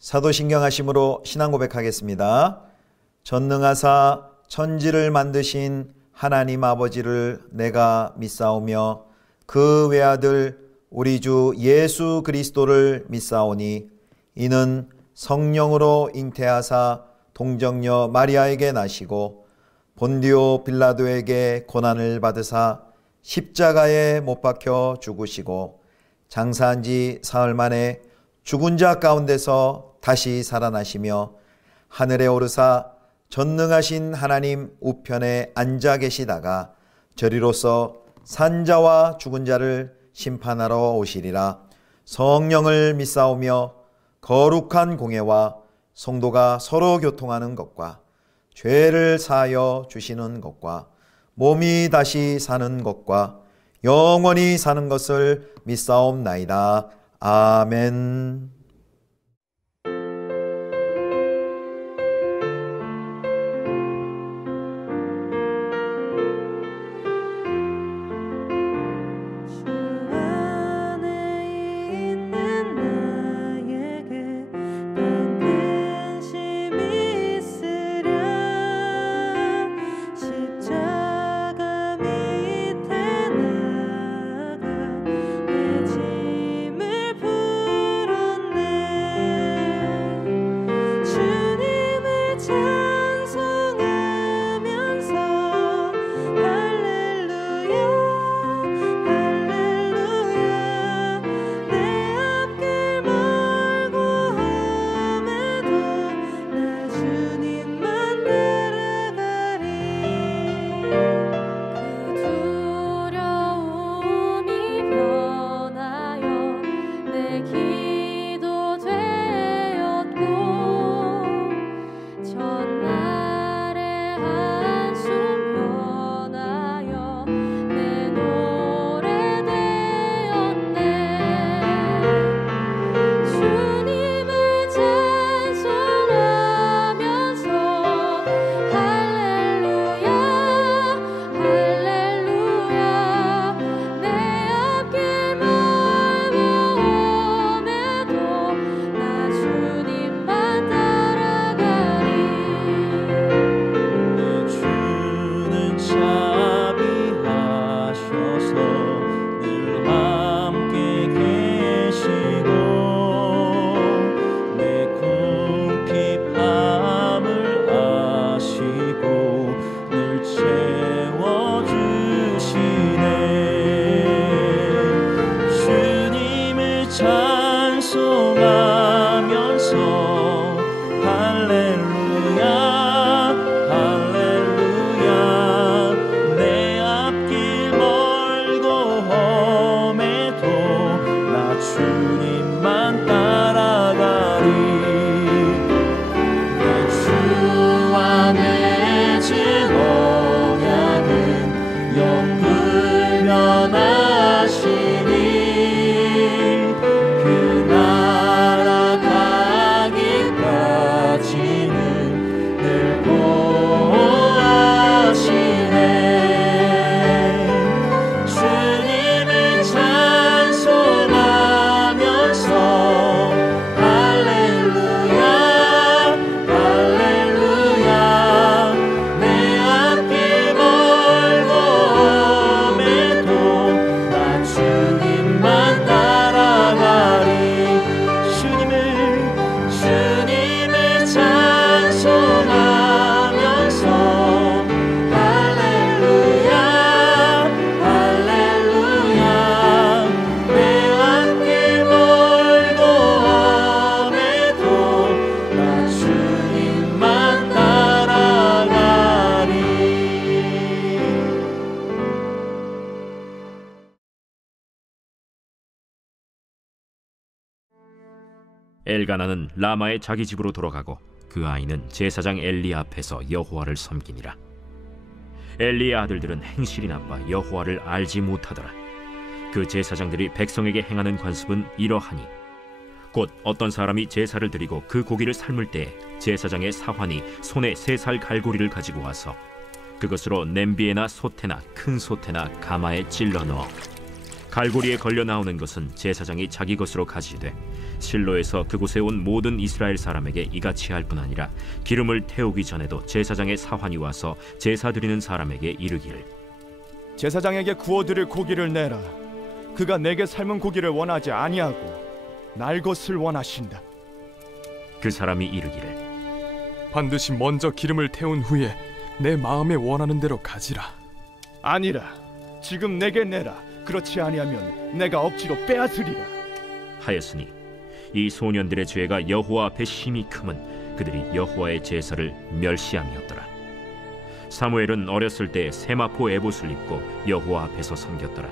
사도신경하심으로 신앙 고백하겠습니다. 전능하사 천지를 만드신 하나님 아버지를 내가 믿사오며 그 외아들 우리 주 예수 그리스도를 믿사오니 이는 성령으로 잉태하사 동정녀 마리아에게 나시고 본디오 빌라도에게 고난을 받으사 십자가에 못 박혀 죽으시고 장사한 지 사흘 만에 죽은 자 가운데서 다시 살아나시며 하늘에 오르사 전능하신 하나님 우편에 앉아 계시다가 저리로서 산자와 죽은 자를 심판하러 오시리라. 성령을 믿사오며 거룩한 공예와 성도가 서로 교통하는 것과 죄를 사하여 주시는 것과 몸이 다시 사는 것과 영원히 사는 것을 믿사옵나이다. 아멘. 엘가나는 라마의 자기 집으로 돌아가고 그 아이는 제사장 엘리 앞에서 여호와를 섬기니라. 엘리의 아들들은 행실이 나빠 여호와를 알지 못하더라. 그 제사장들이 백성에게 행하는 관습은 이러하니 곧 어떤 사람이 제사를 드리고 그 고기를 삶을 때 제사장의 사환이 손에 3살 갈고리를 가지고 와서 그것으로 냄비에나 솥에나 큰 솥에나 가마에 찔러 넣어 갈고리에 걸려 나오는 것은 제사장이 자기 것으로 가지되 실로에서 그곳에 온 모든 이스라엘 사람에게 이같이 할 뿐 아니라 기름을 태우기 전에도 제사장의 사환이 와서 제사 드리는 사람에게 이르기를 제사장에게 구워드릴 고기를 내라. 그가 내게 삶은 고기를 원하지 아니하고 날 것을 원하신다. 그 사람이 이르기를 반드시 먼저 기름을 태운 후에 내 마음에 원하는 대로 가지라. 아니라 지금 내게 내라. 그렇지 아니하면 내가 억지로 빼앗으리라 하였으니 이 소년들의 죄가 여호와 앞에 심히 크면 그들이 여호와의 제사를 멸시함이었더라. 사무엘은 어렸을 때 세마포 에봇을 입고 여호와 앞에서 섬겼더라.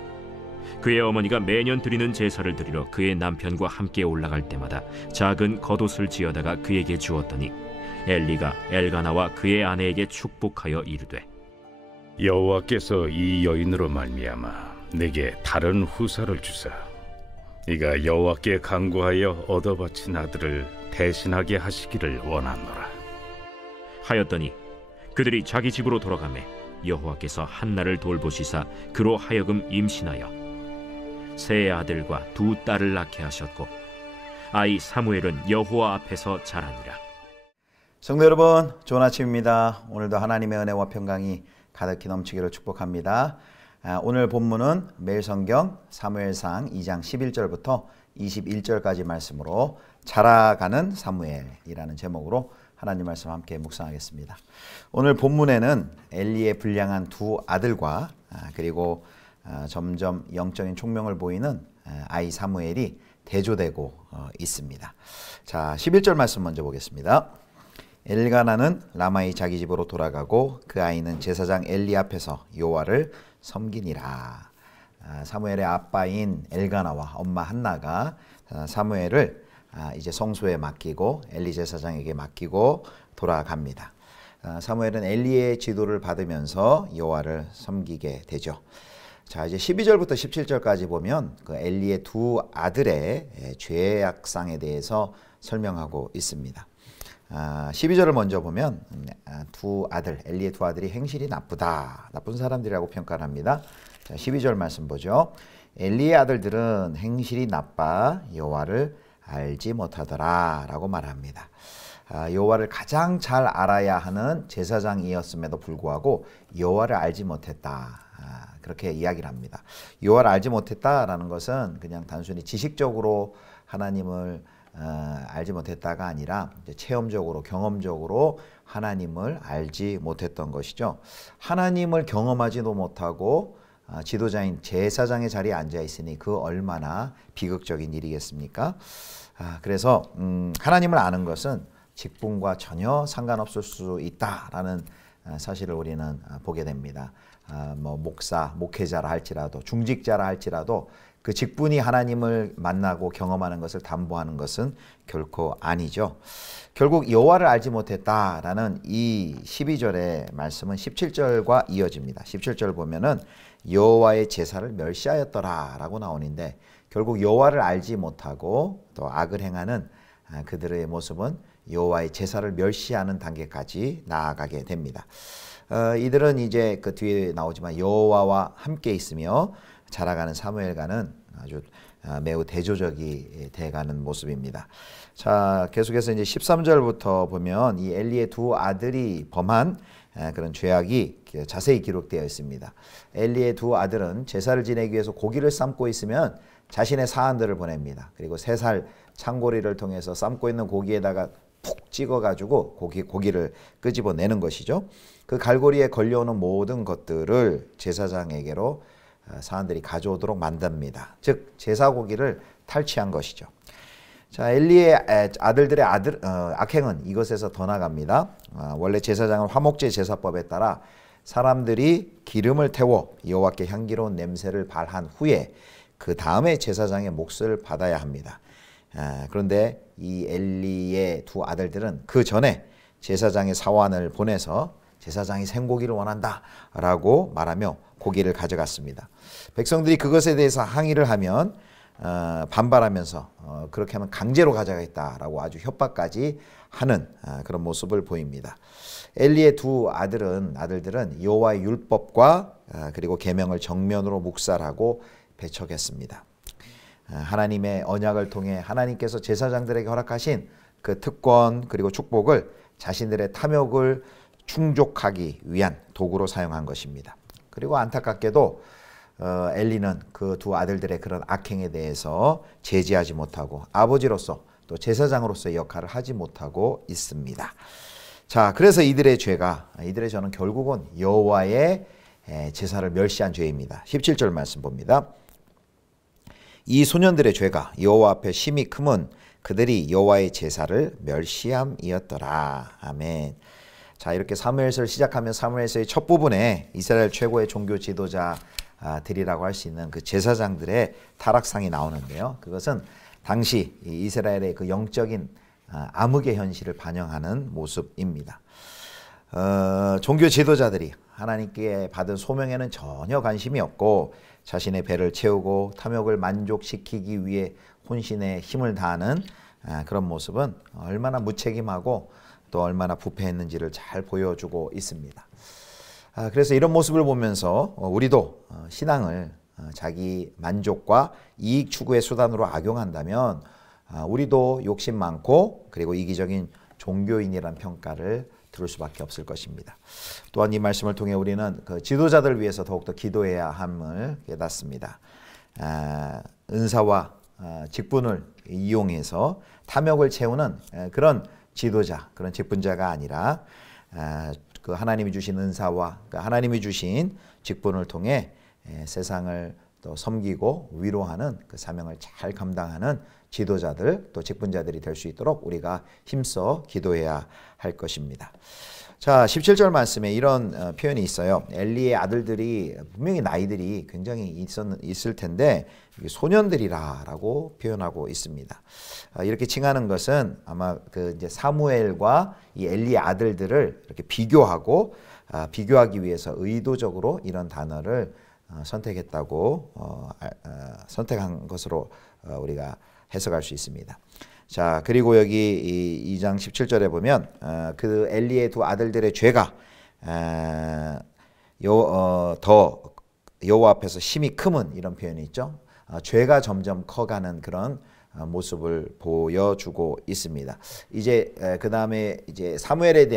그의 어머니가 매년 드리는 제사를 드리러 그의 남편과 함께 올라갈 때마다 작은 겉옷을 지어다가 그에게 주었더니 엘리가 엘가나와 그의 아내에게 축복하여 이르되 여호와께서 이 여인으로 말미암아 내게 다른 후사를 주사 이가 여호와께 간구하여 얻어바친 아들을 대신하게 하시기를 원하노라 하였더니 그들이 자기 집으로 돌아가매 여호와께서 한나를 돌보시사 그로 하여금 임신하여 세 아들과 두 딸을 낳게 하셨고 아이 사무엘은 여호와 앞에서 자라니라. 성도 여러분, 좋은 아침입니다. 오늘도 하나님의 은혜와 평강이 가득히 넘치기를 축복합니다. 오늘 본문은 매일 성경 사무엘상 2장 11절부터 21절까지 말씀으로 자라가는 사무엘이라는 제목으로 하나님 말씀 함께 묵상하겠습니다. 오늘 본문에는 엘리의 불량한 두 아들과 그리고 점점 영적인 총명을 보이는 아이 사무엘이 대조되고 있습니다. 자, 11절 말씀 먼저 보겠습니다. 엘가나는 라마의 자기 집으로 돌아가고 그 아이는 제사장 엘리 앞에서 여호와를 섬기니라. 사무엘의 아빠인 엘가나와 엄마 한나가 사무엘을 이제 성소에 맡기고 엘리 제사장에게 맡기고 돌아갑니다. 사무엘은 엘리의 지도를 받으면서 여호와를 섬기게 되죠. 자, 이제 12절부터 17절까지 보면 그 엘리의 두 아들의 죄악상에 대해서 설명하고 있습니다. 12절을 먼저 보면 엘리의 두 아들이 행실이 나쁘다, 나쁜 사람들이라고 평가를 합니다. 자, 12절 말씀 보죠. 엘리의 아들들은 행실이 나빠 여호와를 알지 못하더라 라고 말합니다. 여호와를 가장 잘 알아야 하는 제사장이었음에도 불구하고 여호와를 알지 못했다, 그렇게 이야기를 합니다. 여호와를 알지 못했다라는 것은 그냥 단순히 지식적으로 하나님을 알지 못했다가 아니라 이제 체험적으로 경험적으로 하나님을 알지 못했던 것이죠. 하나님을 경험하지도 못하고 지도자인 제사장의 자리에 앉아 있으니 그 얼마나 비극적인 일이겠습니까? 그래서 하나님을 아는 것은 직분과 전혀 상관없을 수 있다라는 사실을 우리는 보게 됩니다. 목사, 목회자라 할지라도 중직자라 할지라도 그 직분이 하나님을 만나고 경험하는 것을 담보하는 것은 결코 아니죠. 결국 여호와를 알지 못했다라는 이 12절의 말씀은 17절과 이어집니다. 17절 보면은 여호와의 제사를 멸시하였더라라고 나오는데 결국 여호와를 알지 못하고 또 악을 행하는 그들의 모습은 여호와의 제사를 멸시하는 단계까지 나아가게 됩니다. 이들은 이제 그 뒤에 나오지만 여호와와 함께 있으며 자라가는 사무엘과는 아주 매우 대조적이 돼가는 모습입니다. 자, 계속해서 이제 13절부터 보면 이 엘리의 두 아들이 범한 그런 죄악이 자세히 기록되어 있습니다. 엘리의 두 아들은 제사를 지내기 위해서 고기를 삶고 있으면 자신의 사안들을 보냅니다. 그리고 3살 창고리를 통해서 삶고 있는 고기에다가 푹 찍어가지고 고기를 끄집어내는 것이죠. 그 갈고리에 걸려오는 모든 것들을 제사장에게로 사람들이 가져오도록 만듭니다. 즉 제사 고기를 탈취한 것이죠. 자, 엘리의 아들들의 악행은 이것에서 더 나갑니다. 원래 제사장은 화목제 제사법에 따라 사람들이 기름을 태워 여호와께 향기로운 냄새를 발한 후에 그 다음에 제사장의 몫을 받아야 합니다. 그런데 이 엘리의 두 아들들은 그 전에 제사장의 사환을 보내서 제사장이 생고기를 원한다 라고 말하며 고기를 가져갔습니다. 백성들이 그것에 대해서 항의를 하면 반발하면서 그렇게 하면 강제로 가져가겠다라고 아주 협박까지 하는 그런 모습을 보입니다. 엘리의 두 아들들은 여호와의 율법과 그리고 계명을 정면으로 묵살하고 배척했습니다. 하나님의 언약을 통해 하나님께서 제사장들에게 허락하신 그 특권 그리고 축복을 자신들의 탐욕을 충족하기 위한 도구로 사용한 것입니다. 그리고 안타깝게도 엘리는 그 두 아들들의 그런 악행에 대해서 제지하지 못하고 아버지로서 또 제사장으로서의 역할을 하지 못하고 있습니다. 자, 그래서 이들의 저는 결국은 여호와의 제사를 멸시한 죄입니다. 17절 말씀 봅니다. 이 소년들의 죄가 여호와 앞에 심히 크면 그들이 여호와의 제사를 멸시함이었더라. 아멘. 자, 이렇게 사무엘서를 시작하면 사무엘서의 첫 부분에 이스라엘 최고의 종교 지도자들이라고 할 수 있는 그 제사장들의 타락상이 나오는데요. 그것은 당시 이스라엘의 그 영적인 암흑의 현실을 반영하는 모습입니다. 종교 지도자들이 하나님께 받은 소명에는 전혀 관심이 없고 자신의 배를 채우고 탐욕을 만족시키기 위해 혼신의 힘을 다하는 그런 모습은 얼마나 무책임하고 또 얼마나 부패했는지를 잘 보여주고 있습니다. 그래서 이런 모습을 보면서 우리도 신앙을 자기 만족과 이익 추구의 수단으로 악용한다면 우리도 욕심 많고 그리고 이기적인 종교인이라는 평가를 들을 수밖에 없을 것입니다. 또한 이 말씀을 통해 우리는 그 지도자들을 위해서 더욱더 기도해야 함을 깨닫습니다. 은사와 직분을 이용해서 탐욕을 채우는 그런 지도자, 그런 직분자가 아니라 그 하나님이 주신 은사와 하나님이 주신 직분을 통해 세상을 또 섬기고 위로하는 그 사명을 잘 감당하는 지도자들 또 직분자들이 될 수 있도록 우리가 힘써 기도해야 할 것입니다. 자, 17절 말씀에 이런 표현이 있어요. 엘리의 아들들이 분명히 나이들이 굉장히 있을 텐데 소년들이라고 표현하고 있습니다. 이렇게 칭하는 것은 아마 그 이제 사무엘과 이 엘리의 아들들을 이렇게 비교하기 위해서 의도적으로 이런 단어를 선택한 것으로 우리가 해석할 수 있습니다. 자, 그리고 여기 2장 17절에 보면 그 엘리의 두 아들들의 죄가 더 여호와 앞에서 심히 크면 이런 표현이 있죠. 죄가 점점 커가는 그런 모습을 보여주고 있습니다. 이제 그 다음에 이제 사무엘에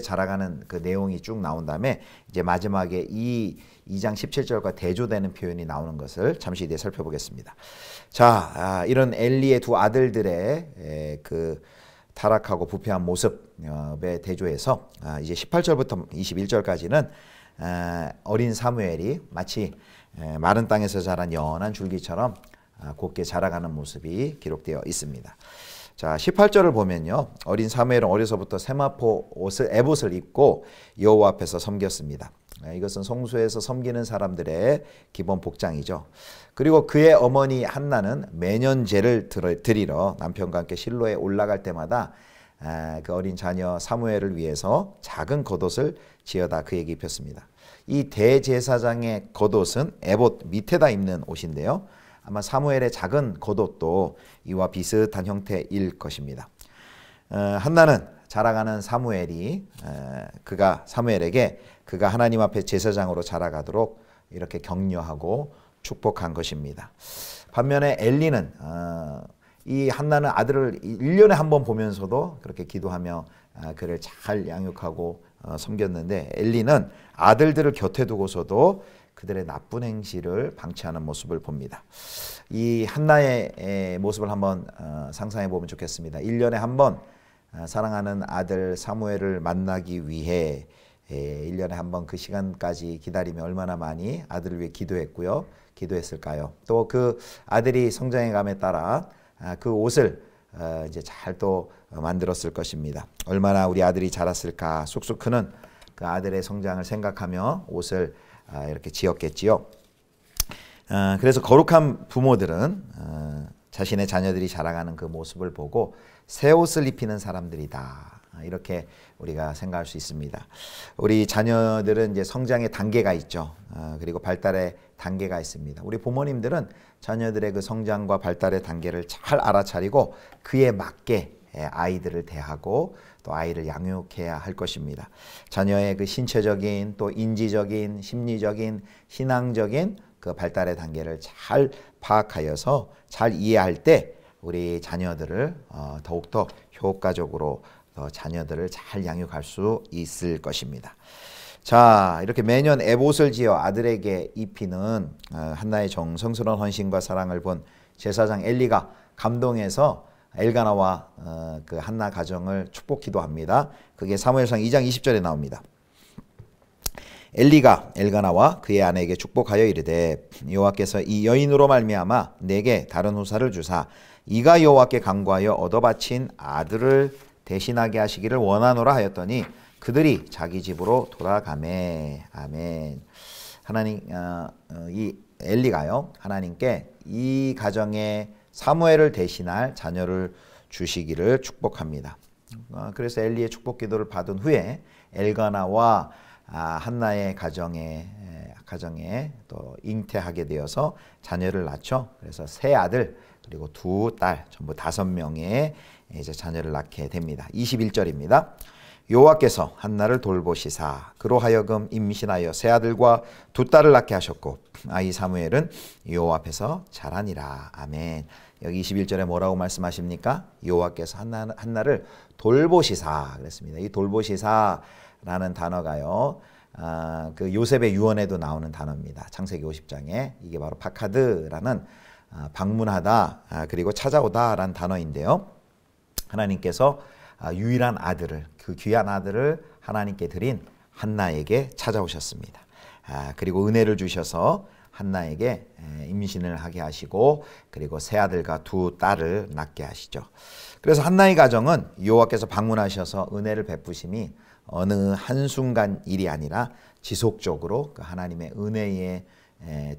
자라가는 그 내용이 쭉 나온 다음에 이제 마지막에 이 2장 17절과 대조되는 표현이 나오는 것을 잠시 뒤에 살펴보겠습니다. 자, 이런 엘리의 두 아들들의 그 타락하고 부패한 모습에 대조해서 이제 18절부터 21절까지는 어린 사무엘이 마치 마른 땅에서 자란 연한 줄기처럼 곱게 자라가는 모습이 기록되어 있습니다. 자, 18절을 보면요. 어린 사무엘은 어려서부터 세마포 에봇을 입고 여호와 앞에서 섬겼습니다. 이것은 성소에서 섬기는 사람들의 기본 복장이죠. 그리고 그의 어머니 한나는 매년 제를 드리러 남편과 함께 실로에 올라갈 때마다 그 어린 자녀 사무엘을 위해서 작은 겉옷을 지어다 그에게 입혔습니다. 이 대제사장의 겉옷은 에봇 밑에다 입는 옷인데요. 아마 사무엘의 작은 겉옷도 이와 비슷한 형태일 것입니다. 한나는 자라가는 사무엘에게 그가 하나님 앞에 제사장으로 자라가도록 이렇게 격려하고 축복한 것입니다. 반면에 엘리는 이 한나는 아들을 1년에 한 번 보면서도 그렇게 기도하며 그를 잘 양육하고 섬겼는데 엘리는 아들들을 곁에 두고서도 그들의 나쁜 행실을 방치하는 모습을 봅니다. 이 한나의 모습을 한번 상상해 보면 좋겠습니다. 1년에 한 번 사랑하는 아들 사무엘을 만나기 위해 1년에 한 번 그 시간까지 기다리며 얼마나 많이 아들을 위해 기도했을까요? 또 그 아들이 성장해감에 따라 그 옷을 이제 잘 또 만들었을 것입니다. 얼마나 우리 아들이 자랐을까 쑥쑥 크는 그 아들의 성장을 생각하며 옷을 이렇게 지었겠지요. 그래서 거룩한 부모들은 자신의 자녀들이 자라가는 그 모습을 보고 새 옷을 입히는 사람들이다. 이렇게 우리가 생각할 수 있습니다. 우리 자녀들은 이제 성장의 단계가 있죠. 그리고 발달의 단계가 있습니다. 우리 부모님들은 자녀들의 그 성장과 발달의 단계를 잘 알아차리고 그에 맞게 아이들을 대하고 또 아이를 양육해야 할 것입니다. 자녀의 그 신체적인 또 인지적인 심리적인 신앙적인 그 발달의 단계를 잘 파악하여서 잘 이해할 때 우리 자녀들을 더욱더 효과적으로 자녀들을 잘 양육할 수 있을 것입니다. 자, 이렇게 매년 에봇을 지어 아들에게 입히는 한나의 정성스러운 헌신과 사랑을 본 제사장 엘리가 감동해서 엘가나와 그 한나 가정을 축복 기도합니다. 그게 사무엘상 2장 20절에 나옵니다. 엘리가 엘가나와 그의 아내에게 축복하여 이르되 여호와께서 이 여인으로 말미암아 내게 다른 후사를 주사 이가 여호와께 간구하여 얻어 바친 아들을 대신하게 하시기를 원하노라 하였더니 그들이 자기 집으로 돌아가매. 아멘. 하나님, 이 엘리가요 하나님께 이 가정에 사무엘을 대신할 자녀를 주시기를 축복합니다. 그래서 엘리의 축복 기도를 받은 후에 엘가나와 한나의 가정에 또 잉태하게 되어서 자녀를 낳죠. 그래서 세 아들 그리고 두 딸 전부 5명의 이제 자녀를 낳게 됩니다. 21절입니다. 여호와께서 한나를 돌보시사 그로 하여금 임신하여 세 아들과 두 딸을 낳게 하셨고 아이 사무엘은 여호와 앞에서 자라니라. 아멘. 여기 21절에 뭐라고 말씀하십니까? 여호와께서 한나를 돌보시사 그랬습니다. 이 돌보시사라는 단어가요. 그 요셉의 유언에도 나오는 단어입니다. 창세기 50장에 이게 바로 파카드라는 방문하다 그리고 찾아오다라는 단어인데요. 하나님께서 유일한 아들을 그 귀한 아들을 하나님께 드린 한나에게 찾아오셨습니다. 그리고 은혜를 주셔서 한나에게 임신을 하게 하시고 그리고 세 아들과 두 딸을 낳게 하시죠. 그래서 한나의 가정은 여호와께서 방문하셔서 은혜를 베푸심이 어느 한순간 일이 아니라 지속적으로 그 하나님의 은혜에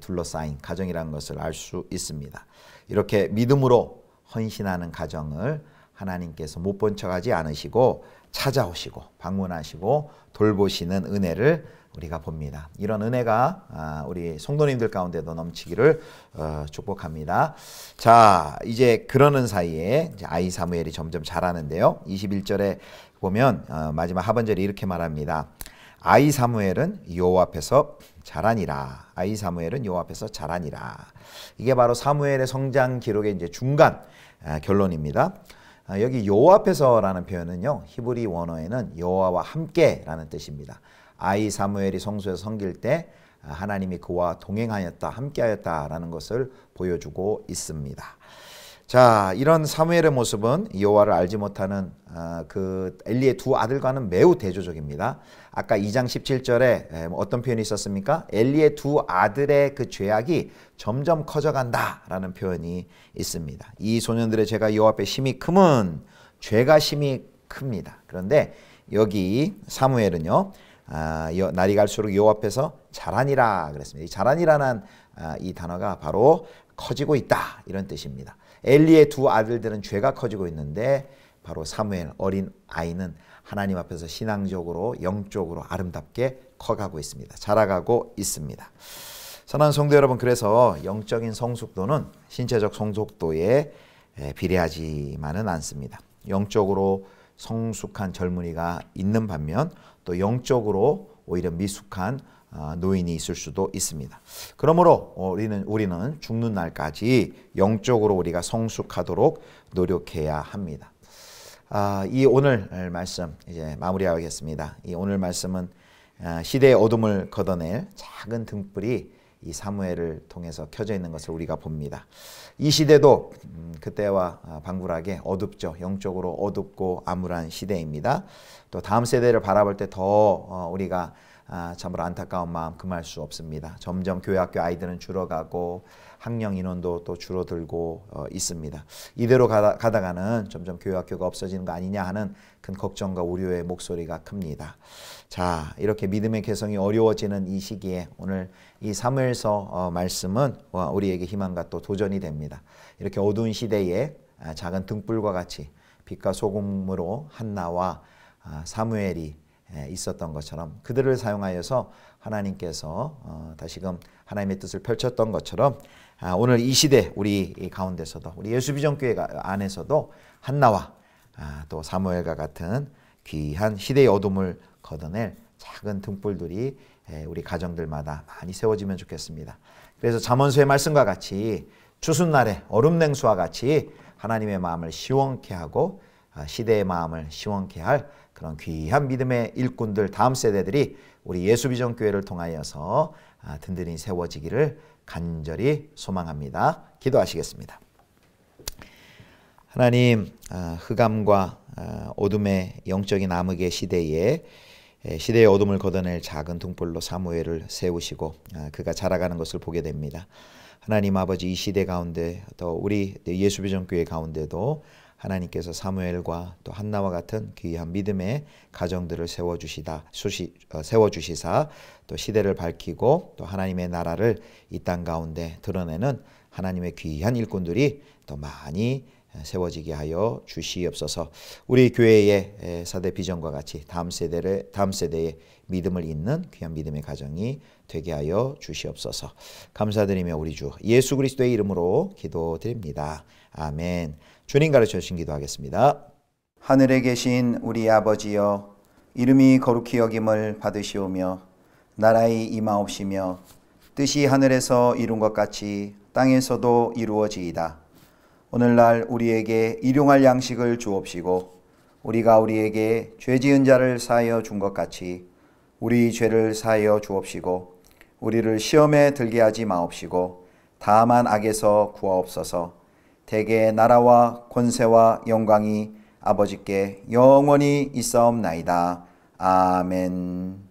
둘러싸인 가정이라는 것을 알 수 있습니다. 이렇게 믿음으로 헌신하는 가정을 하나님께서 못 본 척하지 않으시고 찾아오시고 방문하시고 돌보시는 은혜를 우리가 봅니다. 이런 은혜가 우리 성도님들 가운데도 넘치기를 축복합니다. 자, 이제 그러는 사이에 이제 아이 사무엘이 점점 자라는데요. 21절에 보면 마지막 하반절에 이렇게 말합니다. 아이 사무엘은 여호와 앞에서 자라니라. 아이 사무엘은 여호와 앞에서 자라니라. 이게 바로 사무엘의 성장 기록의 이제 중간 결론입니다. 여기 여호와 앞에서라는 표현은요. 히브리 원어에는 여호와와 함께라는 뜻입니다. 아이 사무엘이 성소에서 섬길 때 하나님이 그와 동행하였다, 함께하였다라는 것을 보여주고 있습니다. 자, 이런 사무엘의 모습은 여호와를 알지 못하는 그 엘리의 두 아들과는 매우 대조적입니다. 아까 2장 17절에 어떤 표현이 있었습니까? 엘리의 두 아들의 그 죄악이 점점 커져간다라는 표현이 있습니다. 이 소년들의 죄가 여호와 앞에 심히 크면 죄가 심히 큽니다. 그런데 여기 사무엘은요. 날이 갈수록 여호와 앞에서 자라니라 그랬습니다. 이 자라니라는 이 단어가 바로 커지고 있다 이런 뜻입니다. 엘리의 두 아들들은 죄가 커지고 있는데 바로 사무엘 어린 아이는 하나님 앞에서 신앙적으로 영적으로 아름답게 커가고 있습니다. 자라가고 있습니다. 선한 성도 여러분, 그래서 영적인 성숙도는 신체적 성숙도에 비례하지만은 않습니다. 영적으로 성숙한 젊은이가 있는 반면 또 영적으로 오히려 미숙한 노인이 있을 수도 있습니다. 그러므로 우리는 죽는 날까지 영적으로 우리가 성숙하도록 노력해야 합니다. 이 오늘 말씀 이제 마무리하겠습니다. 이 오늘 말씀은 시대의 어둠을 걷어낼 작은 등불이 이 사무엘을 통해서 켜져 있는 것을 우리가 봅니다. 이 시대도 그때와 방불하게 어둡죠. 영적으로 어둡고 암울한 시대입니다. 또 다음 세대를 바라볼 때 더 우리가 참으로 안타까운 마음 금할 수 없습니다. 점점 교회 학교 아이들은 줄어가고 학령 인원도 또 줄어들고 있습니다. 이대로 가다가는 점점 교회 학교가 없어지는 거 아니냐 하는 큰 걱정과 우려의 목소리가 큽니다. 자, 이렇게 믿음의 개성이 어려워지는 이 시기에 오늘 이 사무엘서 말씀은 우리에게 희망과 또 도전이 됩니다. 이렇게 어두운 시대에 작은 등불과 같이 빛과 소금으로 한나와 사무엘이 있었던 것처럼 그들을 사용하여서 하나님께서 다시금 하나님의 뜻을 펼쳤던 것처럼 오늘 이 시대 우리 가운데서도 우리 예수비전교회 안에서도 한나와 또 사무엘과 같은 귀한 시대의 어둠을 걷어낼 작은 등불들이 우리 가정들마다 많이 세워지면 좋겠습니다. 그래서 잠언서의 말씀과 같이 추수날에 얼음 냉수와 같이 하나님의 마음을 시원케 하고 시대의 마음을 시원케 할 그런 귀한 믿음의 일꾼들, 다음 세대들이 우리 예수비전교회를 통하여서 든든히 세워지기를 간절히 소망합니다. 기도하시겠습니다. 하나님, 흑암과 어둠의 영적인 암흑의 시대에 시대의 어둠을 걷어낼 작은 등불로 사무엘을 세우시고 그가 자라가는 것을 보게 됩니다. 하나님 아버지, 이 시대 가운데 또 우리 예수비전교회 가운데도 하나님께서 사무엘과 또 한나와 같은 귀한 믿음의 가정들을 세워주시사 또 시대를 밝히고 또 하나님의 나라를 이 땅 가운데 드러내는 하나님의 귀한 일꾼들이 또 많이 세워지게 하여 주시옵소서. 우리 교회의 사대 비전과 같이 다음 세대의 믿음을 잇는 귀한 믿음의 가정이 되게 하여 주시옵소서. 감사드리며 우리 주 예수 그리스도의 이름으로 기도드립니다. 아멘. 주님 가르쳐 주신 기도하겠습니다. 하늘에 계신 우리 아버지여, 이름이 거룩히 여김을 받으시오며 나라의 임하옵시며 뜻이 하늘에서 이룬 것 같이 땅에서도 이루어지이다. 오늘날 우리에게 일용할 양식을 주옵시고 우리가 우리에게 죄 지은 자를 사하여 준 것 같이 우리 죄를 사하여 주옵시고 우리를 시험에 들게 하지 마옵시고 다만 악에서 구하옵소서. 대개 나라와 권세와 영광이 아버지께 영원히 있사옵나이다. 아멘.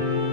아멘.